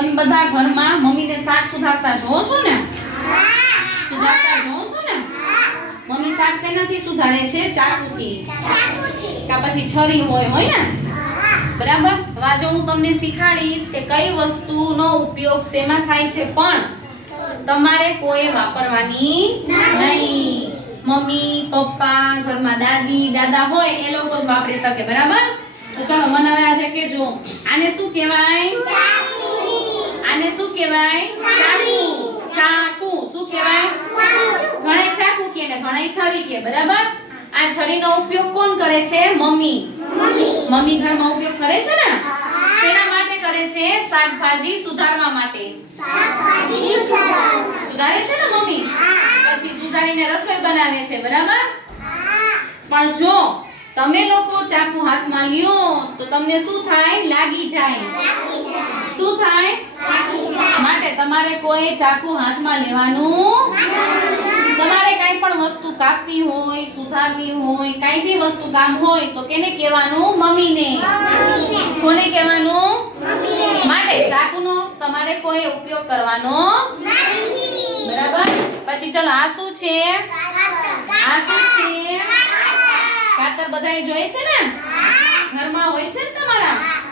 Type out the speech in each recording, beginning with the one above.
તમે બધા ઘરમાં મમ્મીને શાક સુધારતા જોવો છો ને? સુધારતા જોવો છો ને? મમ્મી શાક શેનાથી સુધારે છે? ચાકુથી. કા પછી છરી હોય હોય ને? બરાબર? હવે આજે હું તમને શીખાડીશ કે કઈ વસ્તુનો ઉપયોગ શેમાં થાય છે, પણ તમારે કોઈ વાપરવાની નહીં. મમ્મી, પપ્પા, ઘરમાં દાદી, દાદા હોય, એ લોકો જ વાપરી શકે, બરાબર? તો ચલો મને હવે આજે કેજો આને શું કહેવાય? આને શું કહેવાય? ચાકુ. ચાકુ. શું કહેવાય? ઘણાય ચાકુ કે ને ઘણાય છરી કે, બરાબર? આ છરીનો ઉપયોગ કોણ કરે છે? મમ્મી. મમ્મી ઘરમાં ઉપયોગ કરે છે ને? શેના માટે કરે છે? શાકભાજી સુધારવા માટે. સુધારે છે ને મમ્મી? પછી સુધારીને રસોઈ બનાવે છે, બરાબર? પણ જો તમે લોકો ચાકુ હાથમાં લ્યો, તો તમને શું થાય? લાગી જાય. શું થાય? માટે તમારે કોઈ ચાકુ હાથમાં લેવાનું તમારે કાંઈ પણ વસ્તુ કાપવી હોય, સુધારવી હોય, કાંઈ બી વસ્તુ કામ હોય, તો કેને કહેવાનું? મમ્મીને. કોને કહેવાનું? માટે ચાકુનો તમારે કોઈ ઉપયોગ કરવાનો બરાબર? પછી ચલો, આ શું છે? આ શું છે? કાતર બધાય જોઈએ છે ને? ઘરમાં હોય છે ને તમારા?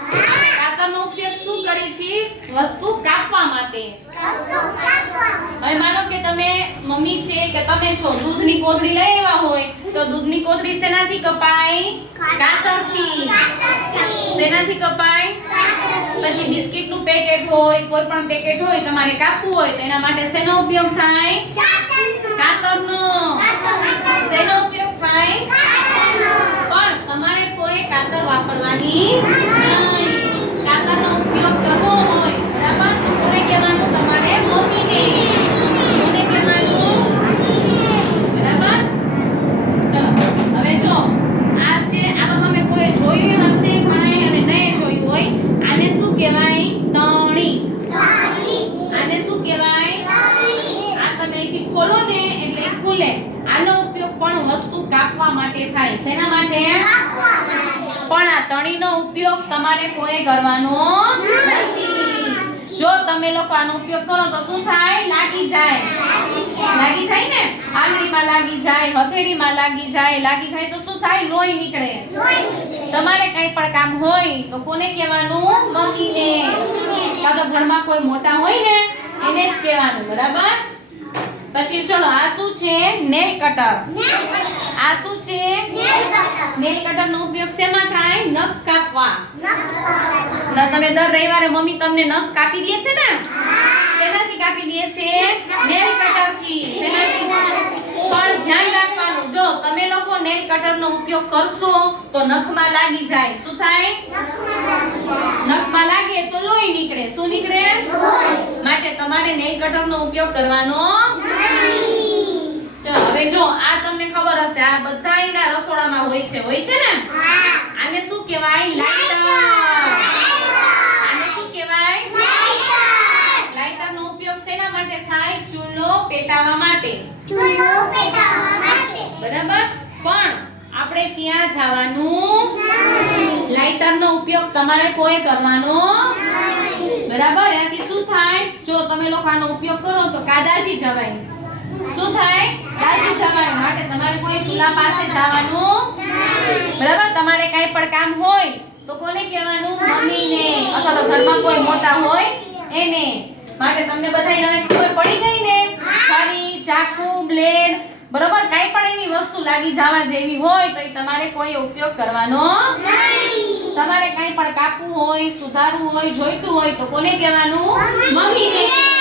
કાતરનો ઉપયોગ શું કરે છે? વસ્તુ કાપવા માટે. હવે માનો કે તમે મમ્મી છે કે તમે છો દૂધની કોથળી લઈ આવ્યા હોય તો દૂધની કોથળી શેનાથી કપાય? કાતરથી. શેનાથી કપાય? પછી બિસ્કિટનું પેકેટ હોય કોઈ પણ પેકેટ હોય તમારે કાપવું હોય તો એના માટે શેનો ઉપયોગ થાય? કાતરનો. શેનો ઉપયોગ થાય? પણ તમારે કોઈ કાતર વાપરવાની ઉપયોગ કરવો હોય, બરાબર? તો કોને કહેવાનું? તમારે મમ્મીને. કહેવાનું? બરાબર? ચલો, હવે જો, આ છે, આ તો તમે કોઈ જોયું હશે ઘણાએ અને નહીં જોયું હોય, આને શું કહેવાય? તણી. આને શું કહેવાય? આ તમે અહીંથી એટલે ખુલે. આનો ઉપયોગ પણ વસ્તુ કાપવા માટે થાય. શેના માટે. પણ આ તણીનો ઉપયોગ તમારે કોઈ કરવાનો નથી. જો તમે લોકો આનો ઉપયોગ કરો તો શું થાય? લાગી જાય. લાગી જાય ને? આંગળીમાં લાગી જાય હથેળીમાં લાગી જાય. લાગી જાય તો શું થાય? લોહી નીકળે. તમારે કઈ પણ કામ હોય તો કોને કહેવાનું? મમ્મીને. કાં તો ઘરમાં કોઈ મોટા હોય ને એને જ કહેવાનું બરાબર? પછી ચલો આ શું છે? Nail cutter. આ શું છે? Nail cutter. નો ઉપયોગ શેમાં કાપવા ન તમે દર રવિવારે મમ્મી તમને નખ કાપી દે છે ને? શેનાથી કાપી દે છે? નેલ કટરથી શેનાથી પણ ધ્યાન રાખવાનું જો તમે લોકો નેલ કટર નો ઉપયોગ કરશો તો નખમાં લાગી જાય. શું થાય? નખમાં લાગે તો લોહી નીકળે. શું નીકળે? માટે તમારે નેલ કટર નો ઉપયોગ કરવાનો ચલો હવે જો આ તમને ખબર હશે આ બધાયના રસોડામાં હોય છે હોય છે ને? આને શું કહેવાય? લાઇટર. આને શું કહેવાય? લાઇટર નો ઉપયોગ શેના માટે થાય? ચૂલો પેટાવા માટે. બરાબર? પણ આપણે ક્યાં જવાનું? લાઇટર નો ઉપયોગ તમારે કોઈ કરવાનો બરાબર? એનાથી શું થાય? જો તમે લોકો આનો ઉપયોગ કરો તો કાદાજી જવાય. શું થાય? કાદાજી જવાય. માટે તમારે કોઈ ચૂલા પાસે જવાનું બરાબર? તમારે કાંઈ પણ કામ હોય તો કોને કહેવાનું? મમ્મીને. અથવા તો ઘરમાં કોઈ મોટા હોય એને. માટે તમને બધાય હવે ખબર પડી ગઈ ને? છરી ચાકુ બ્લેડ બરોબર? કાંઈ પણ એવી વસ્તુ લાગી જવા જેવી હોય તો એ તમારે કોઈ ઉપયોગ કરવાનો તમારે કાંઈ પણ કાપવું હોય સુધારવું હોય જોઈતું હોય તો કોને કહેવાનું? મમ્મીને.